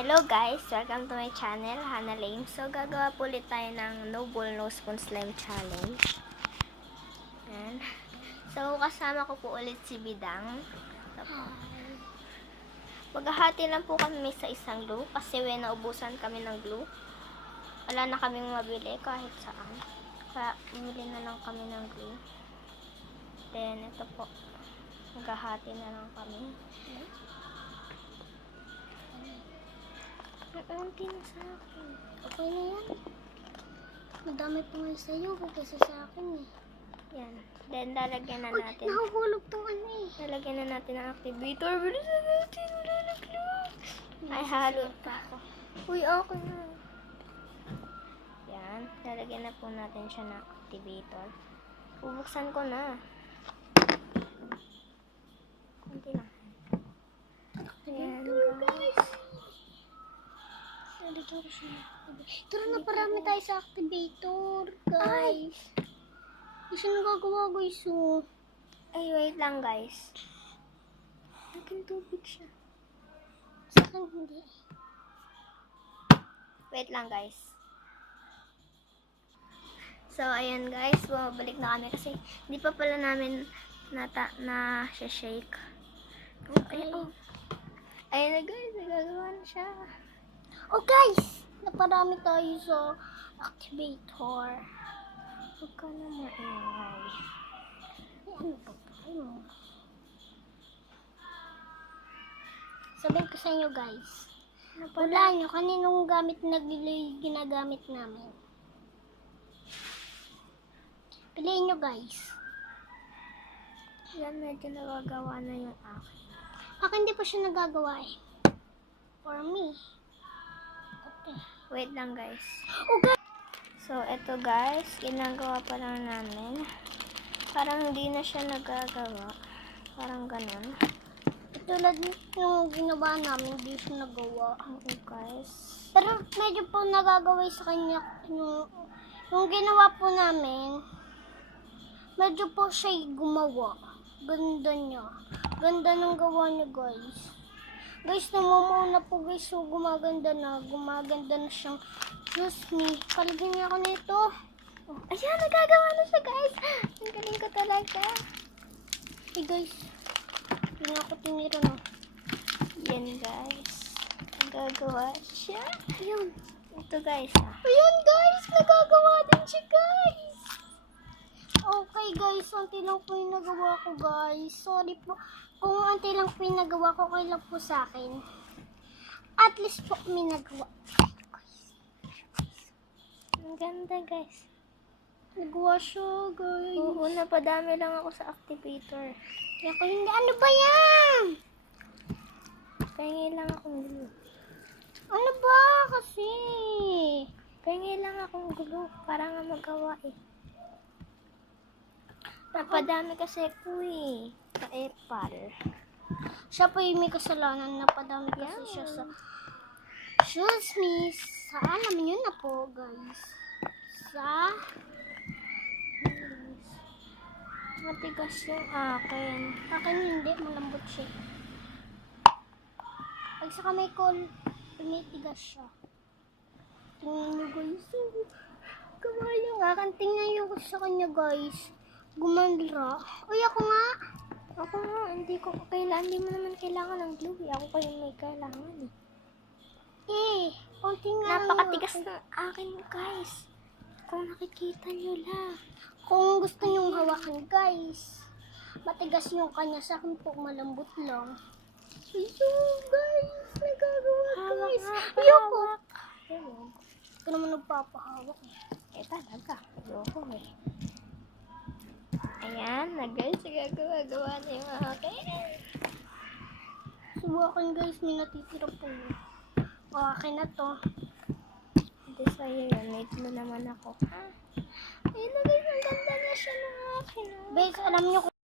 Hello guys! Welcome to my channel, Hannah Lane. So, gagawa po ulit tayo ng no ball, no spoon slime challenge. Yan. So, kasama ko po ulit si Bidang. Maghahati lang po kami sa isang glue kasi naubusan kami ng glue. Wala na kaming mabili kahit saan. Kaya, bumili na lang kami ng glue. Then, ito po. Maghahati na lang kami. Naunti na sa akin. Okay na yan. Madami pa nga sa'yo kasi sa akin eh. Yan. Then, lalagyan na natin. Nahuhulog tong ano eh. Lalagyan na natin ang activator. Bilisan natin. Malalaglag. Ay, halo pa ako. Uy, okay na. Yan. Lalagyan na po natin siya ng activator. Bubuksan ko na. Kunti lang. Ayan, guys. Lalagyan ko siya. Tara na, parami tayo sa activator, guys. Hindi siya nagagawa, guys. Oh. Ay, wait lang, guys. Naging tubig siya. Sa akin, hindi. Wait lang, guys. So, ayan, guys. Bumabalik na kami kasi hindi pa pala namin na-shake. Okay. Ayan na, guys. Nagagawa na siya. Oh, guys! Naparami tayo sa activator. Huwag ka na maingay. Ano pa tayo? Sabihin ko sa inyo, guys. Wala nyo, kaninong gamit ginagamit namin. Piliin nyo, guys. Yan, medyo nagagawa na yung akin. Akin hindi pa siya nagagawa eh. For me. Okay. Wait lang, guys. Oh, guys! So, eto, guys. Ginagawa pa lang namin. Parang hindi na siya nagagawa. Parang ganun. Tulad yung ginawa namin, hindi siya nagawa. Okay, guys. Pero medyo po nagagawa sa kanya yung ginawa po namin. Medyo po siya gumawa. Ganda niya. Ganda ng gawa niya, guys. Guys, namumuo na po, guys. So, gumaganda na. Gumaganda na siyang. Diyos me. Kalagyan niya ako nito. Oh, ayan, nagagawa na siya, guys. Ang galing ko talaga. Hey, guys. Hindi ako tinira na. Yan, guys. Nagagawa siya. Ayun. Ito, guys. Ayun, guys. Nagagawa din siya, guys. Okay, guys. Unti lang po yung nagawa ko, guys. Sorry po. Kung unti lang po yung nagawa ko, okay lang po sa akin. At least po may nagawa. Ang ganda, guys. Nagawa siya, guys. Oo, napadami lang ako sa activator. Kaya ko hindi. Ano ba yan? Pahingi lang akong glue. Ano ba kasi? Pahingi lang akong glue para nga magawa eh. Napadami kasi ko eh. Ka-epal. Siya po yung may kasalanan. Napadami kasi siya sa shoes me. Sa alam nyo na po, guys. Sa Matigas yung akin. akin hindi. Malambot siya. Pag sa kamay ko, tumitigas siya. Tingnan nyo, guys. Kamay yung akin. Tingnan nyo sa kanya, guys. Gumandra. Uy, ako nga. Ako nga, hindi mo naman kailangan ng glue. Ako pa yung may kailangan eh. Konti nga lang Napakatigas yun. ng akin, guys. Kung nakikita nyo lang. Kung gusto nyong hawakan, guys. Matigas yung kanya. Sa akin po, malambot lang. Ayun, guys. Nagagawa, guys. Ayoko. Hindi ko naman nagpapahawak eh. Eh, talaga. Ayoko eh. Ayan, na guys, gagawa na yung akin. Subukan, guys. May natitira po. O, akin na to. Hindi sa'yo yun. Made mo naman ako. Ha? Ayun na guys, ang ganda na siya ng akin. Guys, alam nyo